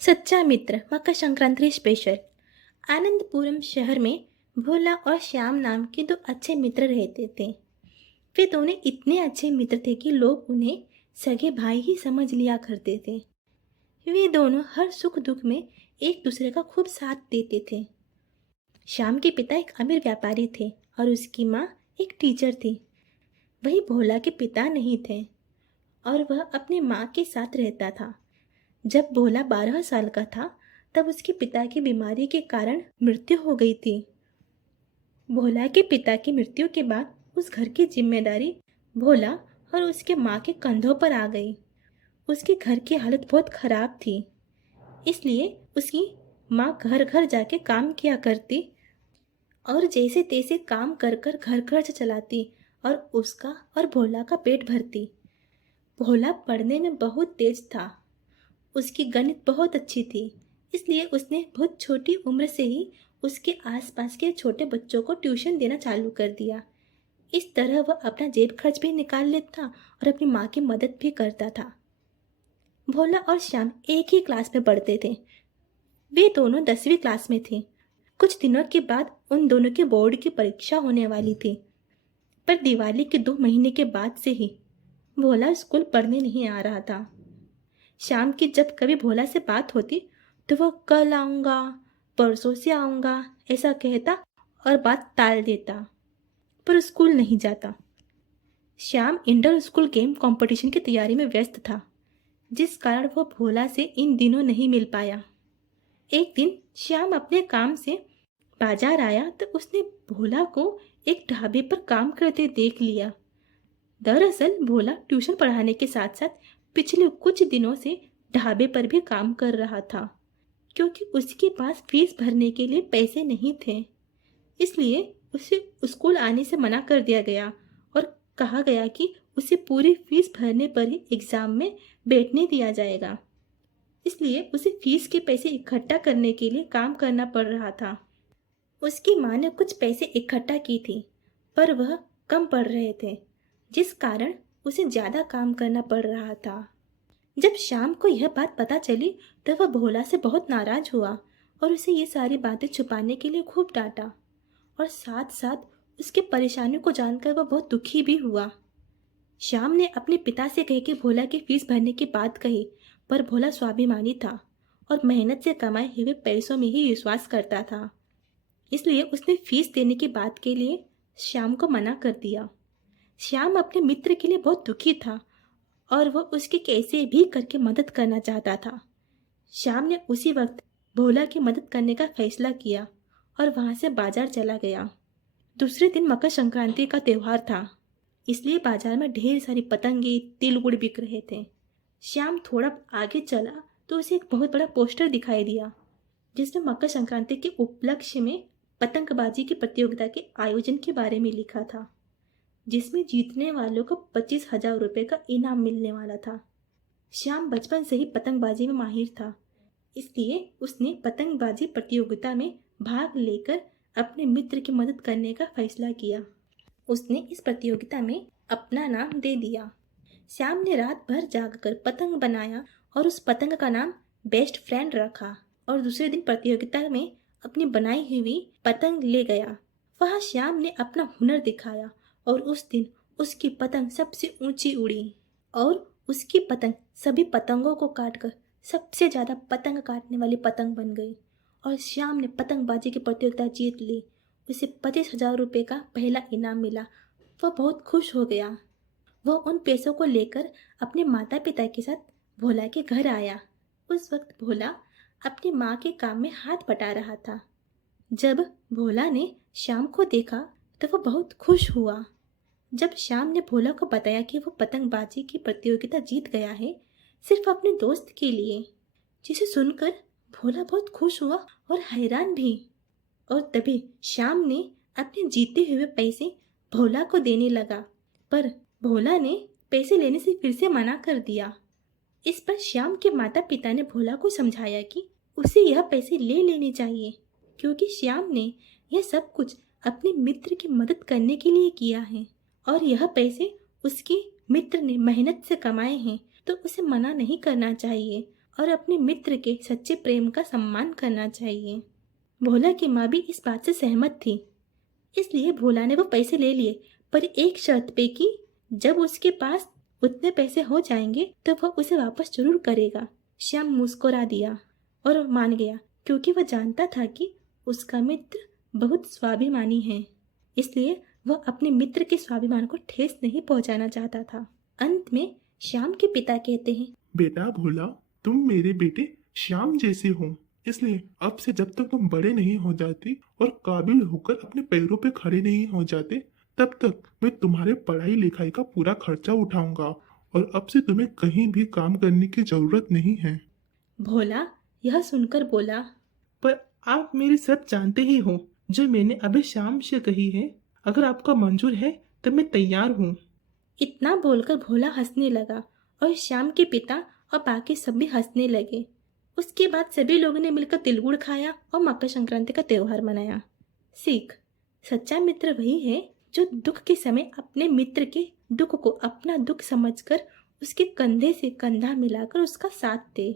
सच्चा मित्र मकर संक्रांति स्पेशल। आनंदपुरम शहर में भोला और श्याम नाम के दो अच्छे मित्र रहते थे। वे दोनों इतने अच्छे मित्र थे कि लोग उन्हें सगे भाई ही समझ लिया करते थे। वे दोनों हर सुख दुख में एक दूसरे का खूब साथ देते थे। श्याम के पिता एक अमीर व्यापारी थे और उसकी माँ एक टीचर थी। वही भोला के पिता नहीं थे और वह अपनी माँ के साथ रहता था। जब भोला 12 साल का था तब उसके पिता की बीमारी के कारण मृत्यु हो गई थी। भोला के पिता की मृत्यु के बाद उस घर की जिम्मेदारी भोला और उसके माँ के कंधों पर आ गई। उसके घर की हालत बहुत खराब थी, इसलिए उसकी माँ घर घर जाके काम किया करती और जैसे तैसे काम कर कर घर खर्च चलाती और उसका और भोला का पेट भरती। भोला पढ़ने में बहुत तेज था। उसकी गणित बहुत अच्छी थी, इसलिए उसने बहुत छोटी उम्र से ही उसके आसपास के छोटे बच्चों को ट्यूशन देना चालू कर दिया। इस तरह वह अपना जेब खर्च भी निकाल लेता और अपनी माँ की मदद भी करता था। भोला और श्याम एक ही क्लास में पढ़ते थे। वे दोनों 10वीं क्लास में थे। कुछ दिनों के बाद उन दोनों की बोर्ड की परीक्षा होने वाली थी, पर दिवाली के 2 महीने के बाद से ही भोला स्कूल पढ़ने नहीं आ रहा था। शाम की जब कभी भोला से बात होती तो वह कल आऊँगा, परसों से आऊँगा ऐसा कहता और बात टाल देता, पर स्कूल नहीं जाता। Shyam inter school game competition की तैयारी में व्यस्त था, जिस कारण वह भोला से इन दिनों नहीं मिल पाया। एक दिन श्याम अपने काम से बाजार आया तो उसने भोला को एक ढाबे पर काम करते देख लिया। दरअसल भोला ट्यूशन पढ़ाने के साथ साथ पिछले कुछ दिनों से ढाबे पर भी काम कर रहा था, क्योंकि उसके पास फीस भरने के लिए पैसे नहीं थे। इसलिए उसे स्कूल आने से मना कर दिया गया और कहा गया कि उसे पूरी फीस भरने पर ही एग्ज़ाम में बैठने दिया जाएगा। इसलिए उसे फीस के पैसे इकट्ठा करने के लिए काम करना पड़ रहा था। उसकी माँ ने कुछ पैसे इकट्ठा की थी, पर वह कम पड़ रहे थे, जिस कारण उसे ज़्यादा काम करना पड़ रहा था। जब शाम को यह बात पता चली तो वह भोला से बहुत नाराज हुआ और उसे ये सारी बातें छुपाने के लिए खूब डांटा और साथ साथ उसकी परेशानियों को जानकर वह बहुत दुखी भी हुआ। श्याम ने अपने पिता से कह के भोला की फीस भरने की बात कही, पर भोला स्वाभिमानी था और मेहनत से कमाए हुए पैसों में ही विश्वास करता था। इसलिए उसने फीस देने की बात के लिए श्याम को मना कर दिया। श्याम अपने मित्र के लिए बहुत दुखी था और वह उसकी कैसे भी करके मदद करना चाहता था। श्याम ने उसी वक्त भोला की मदद करने का फैसला किया और वहाँ से बाजार चला गया। दूसरे दिन मकर संक्रांति का त्यौहार था, इसलिए बाजार में ढेर सारी पतंगे तिल गुड़ बिक रहे थे। श्याम थोड़ा आगे चला तो उसे एक बहुत बड़ा पोस्टर दिखाई दिया, जिसमें मकर संक्रांति के उपलक्ष्य में पतंगबाजी की प्रतियोगिता के आयोजन के बारे में लिखा था, जिसमें जीतने वालों को 25,000 रुपये का इनाम मिलने वाला था। श्याम बचपन से ही पतंगबाजी में माहिर था, इसलिए उसने पतंगबाजी प्रतियोगिता में भाग लेकर अपने मित्र की मदद करने का फैसला किया। उसने इस प्रतियोगिता में अपना नाम दे दिया। श्याम ने रात भर जागकर पतंग बनाया और उस पतंग का नाम बेस्ट फ्रेंड रखा और दूसरे दिन प्रतियोगिता में अपनी बनाई हुई पतंग ले गया। वहाँ श्याम ने अपना हुनर दिखाया और उस दिन उसकी पतंग सबसे ऊंची उड़ी और उसकी पतंग सभी पतंगों को काटकर सबसे ज़्यादा पतंग काटने वाली पतंग बन गई और श्याम ने पतंगबाजी की प्रतियोगिता जीत ली। उसे 25,000 रुपये का पहला इनाम मिला। वह बहुत खुश हो गया। वह उन पैसों को लेकर अपने माता पिता के साथ भोला के घर आया। उस वक्त भोला अपनी माँ के काम में हाथ बटा रहा था। जब भोला ने श्याम को देखा तो वह बहुत खुश हुआ। जब श्याम ने भोला को बताया कि वह पतंगबाजी की प्रतियोगिता जीत गया है सिर्फ अपने दोस्त के लिए, जिसे सुनकर भोला बहुत खुश हुआ और हैरान भी। और तभी श्याम ने अपने जीते हुए पैसे भोला को देने लगा, पर भोला ने पैसे लेने से फिर से मना कर दिया। इस पर श्याम के माता पिता ने भोला को समझाया कि उसे यह पैसे ले लेने चाहिए, क्योंकि श्याम ने यह सब कुछ अपने मित्र की मदद करने के लिए किया है और यह पैसे उसके मित्र ने मेहनत से कमाए हैं, तो उसे मना नहीं करना चाहिए और अपने मित्र के सच्चे प्रेम का सम्मान करना चाहिए। भोला की माँ भी इस बात से सहमत थी, इसलिए भोला ने वो पैसे ले लिए, पर एक शर्त पे कि जब उसके पास उतने पैसे हो जाएंगे तो वह उसे वापस जरूर करेगा। श्याम मुस्कुरा दिया और मान गया, क्योंकि वह जानता था कि उसका मित्र बहुत स्वाभिमानी है, इसलिए वह अपने मित्र के स्वाभिमान को ठेस नहीं पहुंचाना चाहता था। अंत में श्याम के पिता कहते हैं, बेटा भोला, तुम मेरे बेटे श्याम जैसे हो, इसलिए अब से जब तक तुम बड़े नहीं हो जाते और काबिल होकर अपने पैरों पे खड़े नहीं हो जाते, तब तक मैं तुम्हारे पढ़ाई लिखाई का पूरा खर्चा उठाऊंगा और अब से तुम्हें कहीं भी काम करने की जरूरत नहीं है। भोला यह सुनकर बोला, पर आप मेरी शर्त जानते ही हो, जो मैंने अभी श्याम से कही है। अगर आपका मंजूर है तब मैं तैयार हूँ। इतना बोलकर भोला हंसने लगा और श्याम के पिता और बाकी सब भी हंसने लगे। उसके बाद सभी लोगों ने मिलकर तिलगुड़ खाया और मकर संक्रांति का त्योहार मनाया। सीख, सच्चा मित्र वही है जो दुख के समय अपने मित्र के दुख को अपना दुख समझकर उसके कंधे से कंधा मिलाकर उसका साथ दे।